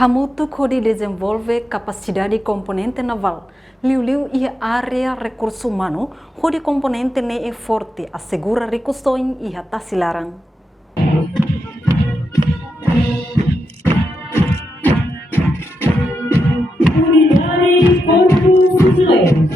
Hamutu Code desenvolve capacidade componente naval. Liu e área recurso humano, onde componente ne é forte, assegura recustoin e hatasilaran. Unidade Corpo Fuzileiro.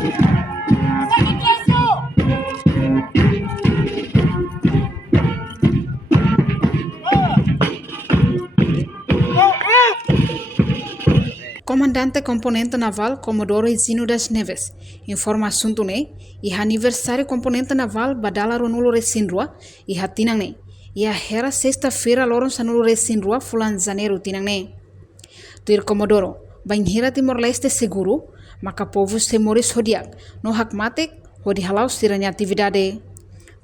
Comandante Componente Naval Comodoro Zino das Neves informa assunto ne e aniversário Componente Naval Badala Ronulo Recindrua e hatinang ne e a hera sexta-feira loron sanulo Recindrua fulan janeiro tinang ne Tuir Comodoro banhira Timor-Leste seguro maka povo se moris hodiak no hakmatek hodi halau siranya atividade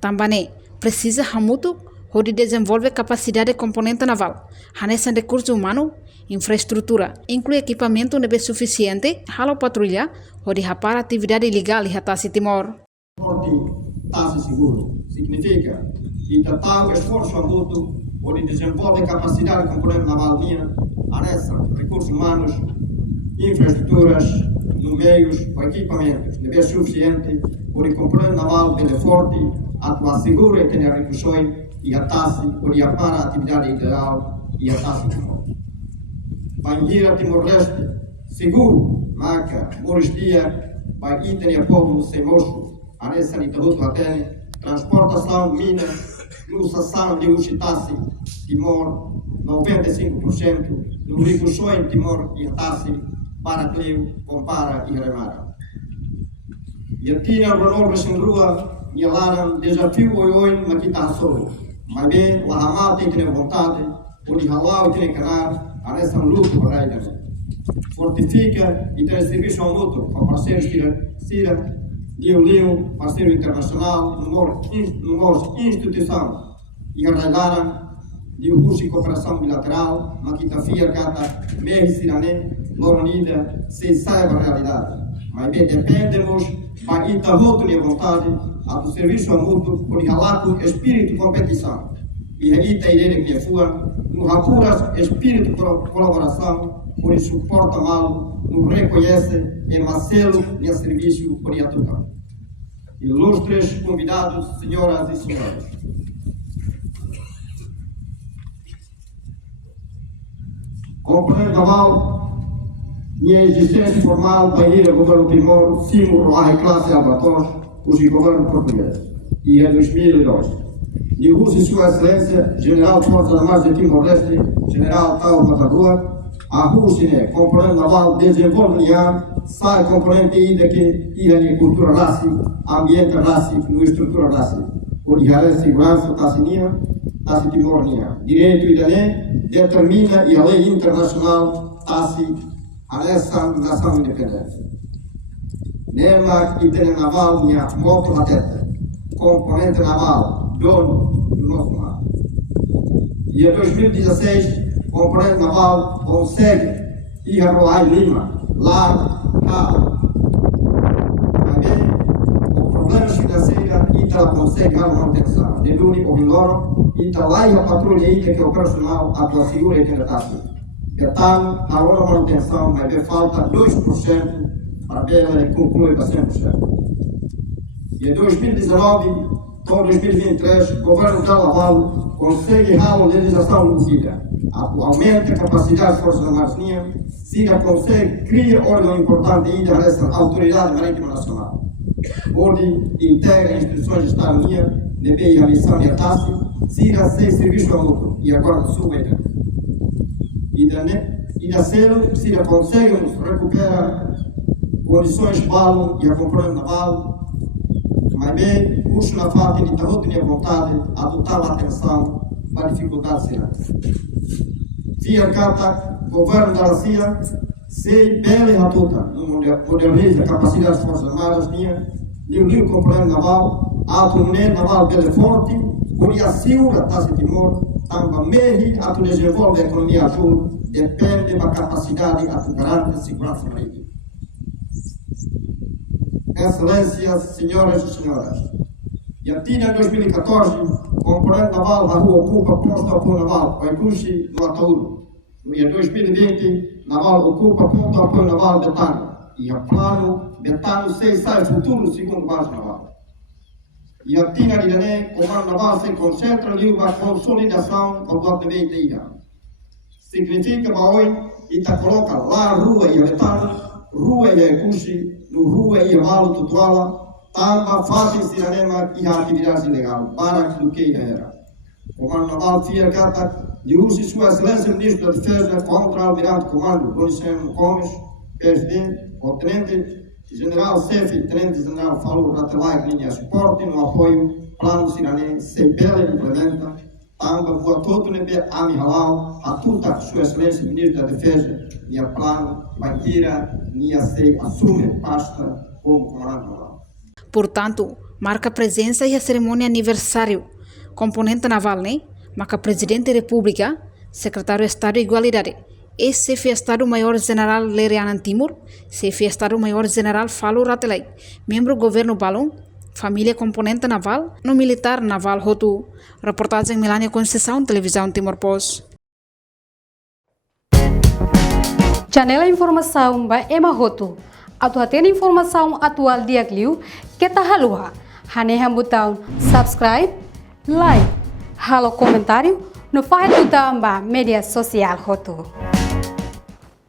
tambane precisa hamutu hodi desenvolve capacidade componente naval hanesan recurso humano infraestrutura, inclui equipamento nebe suficiente, halo patrulha, onde rapar atividade ilegal e hatasi Timor. Porti tasi seguro significa que tal esforço mútuo onde desenvolve capacidade componente naval minha, anessa recursos humanos, infraestruturas, no meios ou equipamentos nebe suficiente, onde componente naval deve forte, atua seguro e tem recursos e hatasi, onde rapar atividade ilegal e hatasi Timor. Banhira Timor-Leste, seguro, maca, moristia, vai item e povo sem moço, anessa de tabuto até, transportação, mina, lusação de Uchitassi, Timor, 95%, no rico sonho Timor e Tassi, para Cleo, compara e remara. E a Tina Ronor Recindrua, e a Lara, desafio oi maquita solo, mas bem, o Hamal tem que ter vontade, o de Halau tem que canar, anessa luto para ele. Fortifica e tem serviço mútuo com parceiros Sira, Liu, parceiro internacional, número instituição e arrailaram de curso de cooperação bilateral, Maquita Fia, Cata, Mehi Sirané, Loronida, se saiba a realidade. Mas bem, dependemos, para ir a vontade, a do serviço mútuo, por halaco, espírito de competição. E aí tem ideia que é fua, no rapuras, espírito de colaboração, por isso suporta mal, no reconhece, é macelo e a serviço por atuar. Ilustres convidados, senhoras e senhores. Componente naval, minha existência formal para ir ao governo Timor, símbolo à classe Albatos, o governo português, e em 2002. Digo-se Sua Excelência, General de Forças Armadas de Timor-Leste, General Tau Matagua, a Rússia, componente naval, desenvolve sai componente ainda que ia cultura racial, ambiente racial, no estrutura racial. Por a segurança tacinia, taci timornia. Direito e lei determina e a lei internacional taci a essa nação independente. Nela e tem naval minha moto na teta, componente naval, dono do nosso mar. E em 2016, componente naval consegue ir a Roai Lima, lá, cá. O problema financeiro, ela consegue a manutenção. De Luni ou Loro, ela lá e a patrulha que é o personal, a tua segura e que está Portanto, a hora manutenção vai ver falta 2% para ver ela concluir para 100%. E em 2019, então 2023, o governo de Laval consegue a legislação medida. Aumenta a capacidade das Forças Armadas, SIGA consegue criar órgão importante ainda nessa Autoridade Marítima Nacional, onde integra instituições de Estado deve a missão de ataque, SIGA sem serviço mútuo e agora submete. E da celo, SIGA consegue recuperar condições de balo e a componente naval, mas bem, puxa na parte de taroto e a vontade, a total atenção para a dificuldade será. Via Cata, governo da Rússia, sei bem a tuta, moderniza a capacidade das Forças Armadas, Liu componente naval, a tunel naval bem forte, por assegura taxa Timor, também meio a tu desenvolve a economia azul, depende da capacidade a tu garante segurança marítima. Excelências, senhoras e senhores, e a TINA 2014, componente naval, a rua ocupa posto ao naval, Oikushi, no Ataúro, No ano 2020, Naval ocupa ponto de apoio naval Betano e a plano Betano 6 sai futuro segundo base naval. E a Tina de Dané, comando naval se concentra na consolidação do bloco de ilha. Significa que hoje ita coloca lá a rua e a Betano, rua e a Cuxi, no rua e a Malo Tutuala, tamba fazem Siranema e a atividade ilegal, para que do que era. Comando naval Fia Gata, de uso Sua Excelência Ministro da Defesa contra o Almirante Comando Doniceno Gomes, PSD, o Tenente General Sefi, Tenente General Falou Ratelai, linha suporte no apoio Plano Sirané, CPL implementa, tamba boa todo nebe Ami Halal, a tuta Sua Excelência Ministro da Defesa, minha plano, Banqueira, minha se assume pasta como comandante naval. Portanto, marca presença e a cerimônia aniversário. Componente naval, né? Marca Presidente da República, Secretário de Estado de Igualdade, ex-chefe de Estado-Maior-General Lerianan Timur, chefe de Estado-Maior-General Falou Ratelai, membro do governo Balão, família componente naval, no militar naval Hotu. Reportagem Melania Conceição, Televisão Timor-Post. Janela Informação by Emma Hotu. Atu atena informação atual dia Gliu, que tá haluha. Haneha botão subscribe, like, halo comentário, no faz botão ba media social Hotu.